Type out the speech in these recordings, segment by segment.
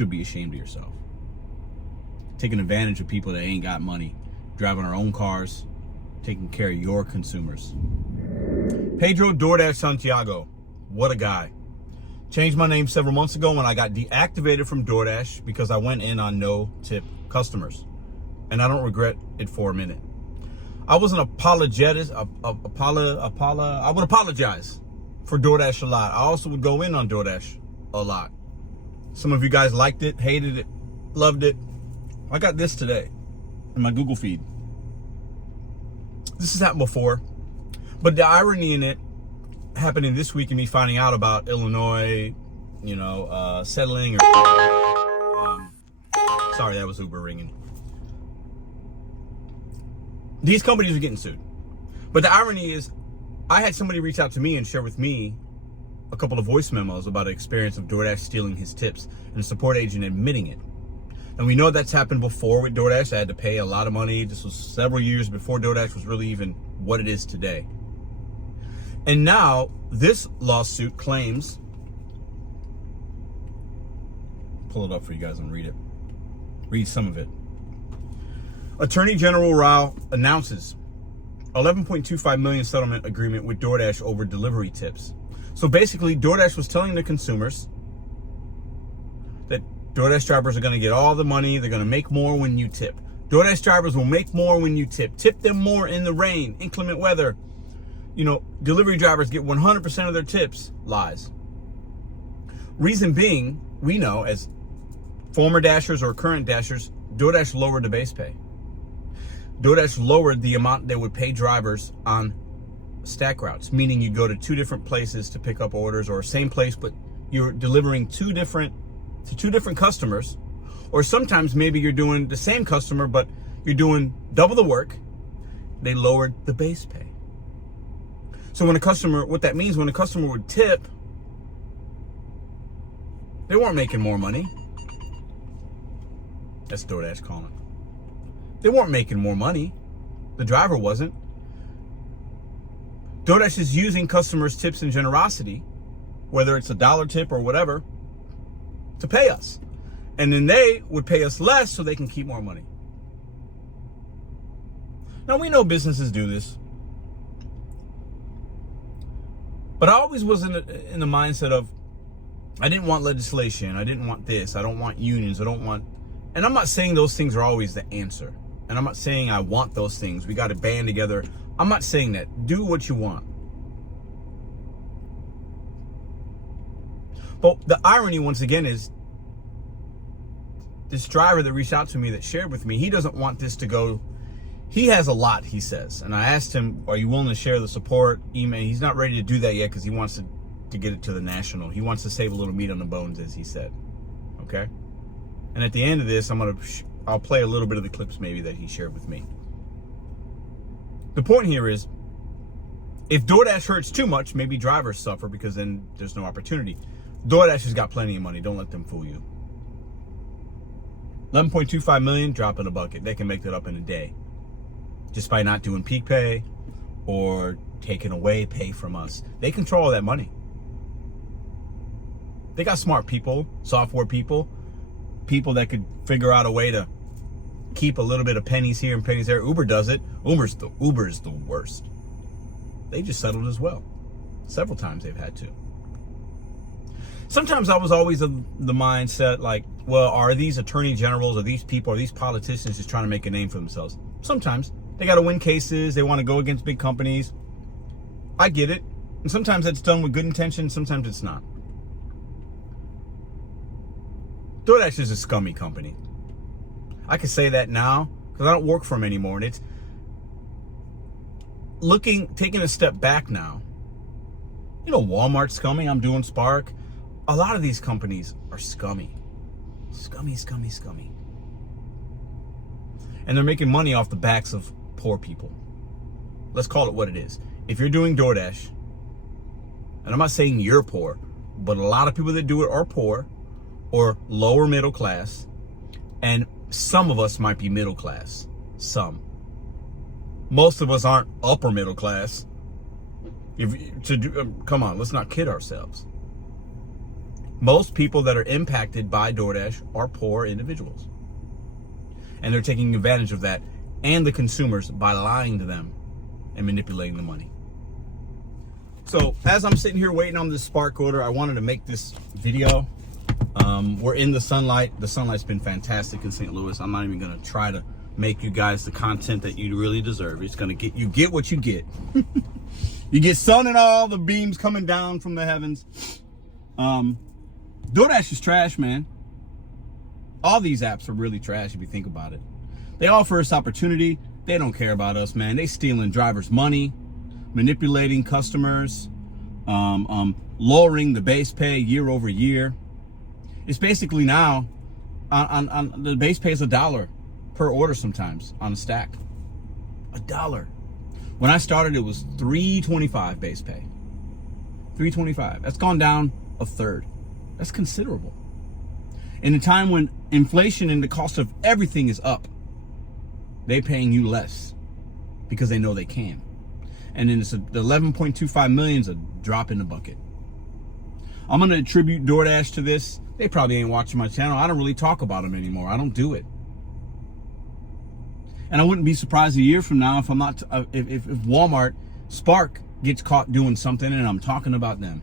should be ashamed of yourself. Taking advantage of people that ain't got money, driving our own cars, taking care of your consumers. Pedro DoorDash Santiago, what a guy. Changed my name several months ago when I got deactivated from DoorDash because I went in on no tip customers. And I don't regret it for a minute. I was an apologist. I would apologize for DoorDash a lot. I also would go in on DoorDash a lot. Some of you guys liked it, hated it, loved it. I got this today in my Google feed. This has happened before, but the irony in it happening this week and me finding out about Illinois, settling. Sorry, that was Uber ringing. These companies are getting sued. But the irony is, I had somebody reach out to me and share with me a couple of voice memos about an experience of DoorDash stealing his tips and a support agent admitting it. And we know that's happened before with DoorDash. I had to pay a lot of money. This was several years before DoorDash was really even what it is today. And now this lawsuit claims, pull it up for you guys and read it. Read some of it. Attorney General Rao announces $11.25 million settlement agreement with DoorDash over delivery tips. So basically, DoorDash was telling the consumers that DoorDash drivers are going to get all the money. They're going to make more when you tip. DoorDash drivers will make more when you tip. Tip them more in the rain, inclement weather. Delivery drivers get 100% of their tips. Lies. Reason being, we know as former Dashers or current Dashers, DoorDash lowered the base pay. DoorDash lowered the amount they would pay drivers on stack routes, meaning you go to two different places to pick up orders, or same place, but you're delivering to two different customers, or sometimes maybe you're doing the same customer, but you're doing double the work. They lowered the base pay. So what that means when a customer would tip, they weren't making more money. That's DoorDash calling. They weren't making more money. The driver wasn't. DoorDash is using customers' tips and generosity, whether it's $1 tip or whatever, to pay us. And then they would pay us less so they can keep more money. Now, we know businesses do this. But I always was in the mindset of, I didn't want legislation. I didn't want this. I don't want unions. And I'm not saying those things are always the answer. And I'm not saying I want those things. We got to band together. I'm not saying that. Do what you want. But the irony, once again, is this driver that reached out to me, that shared with me, he doesn't want this to go. He has a lot, he says. And I asked him, are you willing to share the support email? He's not ready to do that yet because he wants to get it to the national. He wants to save a little meat on the bones, as he said. Okay? And at the end of this, I'll play a little bit of the clips maybe that he shared with me. The point here is, if DoorDash hurts too much, maybe drivers suffer because then there's no opportunity. DoorDash has got plenty of money. Don't let them fool you. $11.25 million, drop in a bucket. They can make that up in a day, just by not doing peak pay or taking away pay from us. They control all that money. They got smart people, software people that could figure out a way to keep a little bit of pennies here and pennies there. Uber does it. Uber's the worst. They just settled as well. Several times they've had to. Sometimes I was always of the mindset like, well, are these attorney generals, or these people, are these politicians just trying to make a name for themselves? Sometimes. They got to win cases. They want to go against big companies. I get it. And sometimes that's done with good intention. Sometimes it's not. DoorDash is a scummy company. I can say that now because I don't work for them anymore. And it's taking a step back now. Walmart's scummy. I'm doing Spark. A lot of these companies are scummy. Scummy, scummy, scummy. And they're making money off the backs of poor people. Let's call it what it is. If you're doing DoorDash, and I'm not saying you're poor, but a lot of people that do it are poor or lower middle class, and some of us might be middle class. Some. Most of us aren't upper middle class. Come on, let's not kid ourselves. Most people that are impacted by DoorDash are poor individuals. And they're taking advantage of that and the consumers by lying to them and manipulating the money. So as I'm sitting here waiting on this Spark order, I wanted to make this video. We're in the sunlight. The sunlight's been fantastic in St. Louis. I'm not even gonna try to make you guys the content that you really deserve. It's gonna get what you get. You get sun and all the beams coming down from the heavens. DoorDash is trash, man. All these apps are really trash if you think about it. They offer us opportunity. They don't care about us, man. They stealing drivers' money, manipulating customers, lowering the base pay year over year. It's basically now on the base pay is $1 per order sometimes on a stack. $1. When I started, it was $3.25 base pay. $3.25. That's gone down a third. That's considerable. In a time when inflation and the cost of everything is up, they paying you less because they know they can. And then it's the 11.25 million is a drop in the bucket. I'm going to attribute DoorDash to this. They probably ain't watching my channel. I don't really talk about them anymore. I don't do it. And I wouldn't be surprised a year from now if I'm not, if Walmart Spark gets caught doing something and I'm talking about them.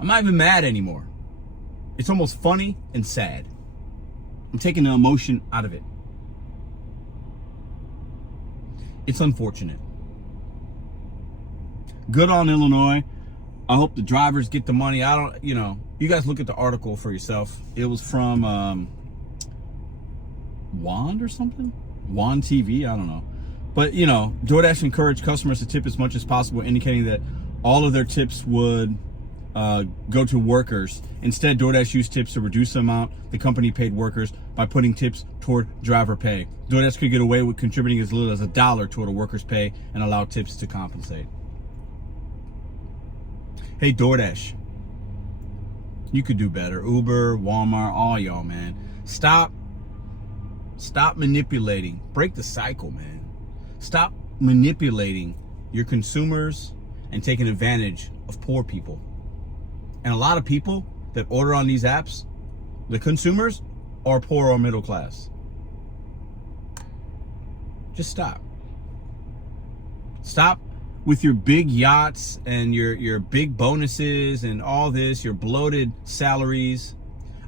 I'm not even mad anymore. It's almost funny and sad. I'm taking the emotion out of it. It's unfortunate. Good on Illinois. I hope the drivers get the money. You guys look at the article for yourself. It was from Wand or something? Wand TV, I don't know. But, DoorDash encouraged customers to tip as much as possible, indicating that all of their tips would go to workers. Instead, DoorDash used tips to reduce the amount the company paid workers by putting tips toward driver pay. DoorDash could get away with contributing as little as $1 toward a worker's pay and allow tips to compensate. Hey, DoorDash, you could do better. Uber, Walmart, all y'all, man. Stop manipulating. Break the cycle, man. Stop manipulating your consumers and taking advantage of poor people. And a lot of people that order on these apps, the consumers, are poor or middle class. Just stop. Stop with your big yachts and your big bonuses and all this, your bloated salaries.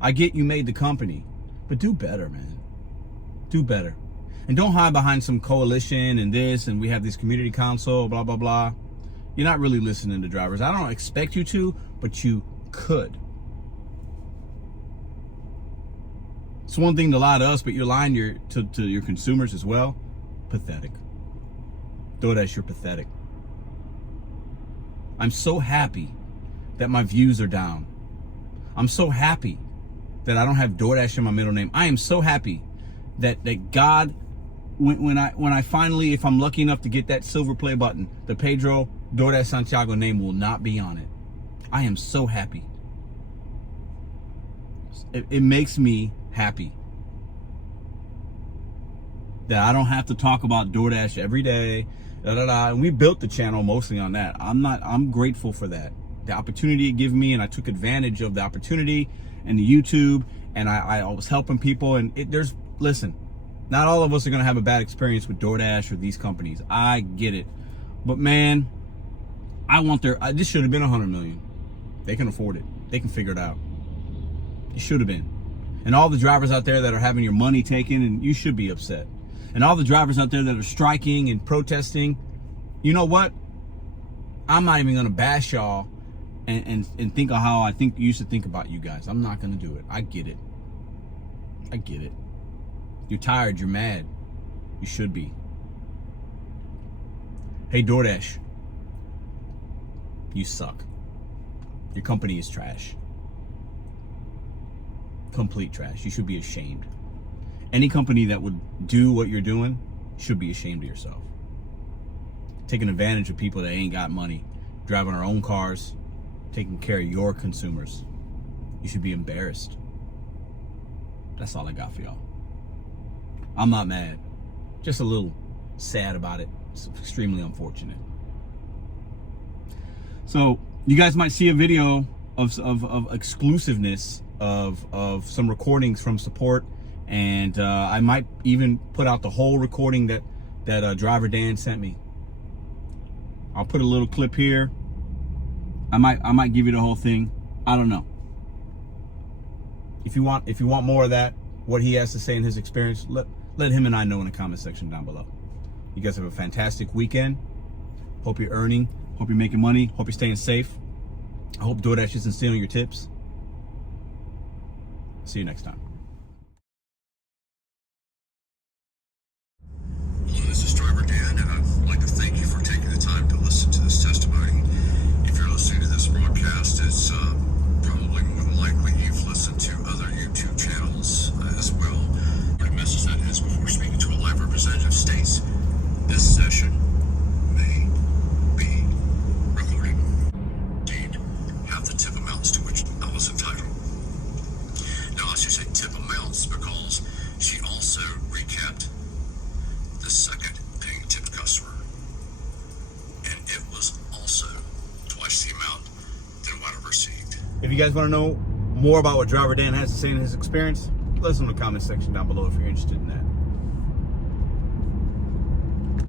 I get you made the company, but do better, man. Do better. And don't hide behind some coalition and this, and we have this community council, blah, blah, blah. You're not really listening to drivers. I don't expect you to, but you could. It's one thing to lie to us, but you're lying to your consumers as well. Pathetic. DoorDash, you're pathetic. I'm so happy that my views are down. I'm so happy that I don't have DoorDash in my middle name. I am so happy that God, when I finally, if I'm lucky enough to get that silver play button, the Pedro DoorDash Santiago name will not be on it. I am so happy. It makes me happy that I don't have to talk about DoorDash every day. And we built the channel mostly on that. I'm grateful for that. The opportunity it gave me, and I took advantage of the opportunity and the YouTube, and I was helping people. And listen, not all of us are gonna have a bad experience with DoorDash or these companies. I get it. But man, this should have been 100 million. They can afford it. They can figure it out. It should have been. And all the drivers out there that are having your money taken, and you should be upset. And all the drivers out there that are striking and protesting, you know what? I'm not even gonna bash y'all and think of how I think you used to think about you guys. I'm not gonna do it. I get it. I get it. You're tired, you're mad. You should be. Hey, DoorDash, you suck. Your company is trash. Complete trash. You should be ashamed. Any company that would do what you're doing should be ashamed of yourself. Taking advantage of people that ain't got money, driving our own cars, taking care of your consumers. You should be embarrassed. That's all I got for y'all. I'm not mad. Just a little sad about it. It's extremely unfortunate. So you guys might see a video exclusiveness of some recordings from support, and I might even put out the whole recording that driver Dan sent me. I'll put a little clip here. I might give you the whole thing. I don't know. If you want more of that, what he has to say in his experience, let him and I know in the comment section down below. You guys have a fantastic weekend. Hope you're earning. Hope you're making money. Hope you're staying safe. I hope DoorDash isn't stealing your tips. See you next time. Hello, this is Driver Dan, and I'd like to thank you for taking the time to listen to this testimony. If you're listening to this broadcast, it's probably more than likely you've listened to other YouTube channels as well. The message that is, before speaking to a live representative, states this session may be recorded. Indeed, have the tip amounts to which I was entitled. Now, I should say tip amounts because she also recapped the second paying tip customer, and it was also twice the amount than what I received. If you guys want to know more about what Driver Dan has to say in his experience, let us know in the comment section down below if you're interested in that.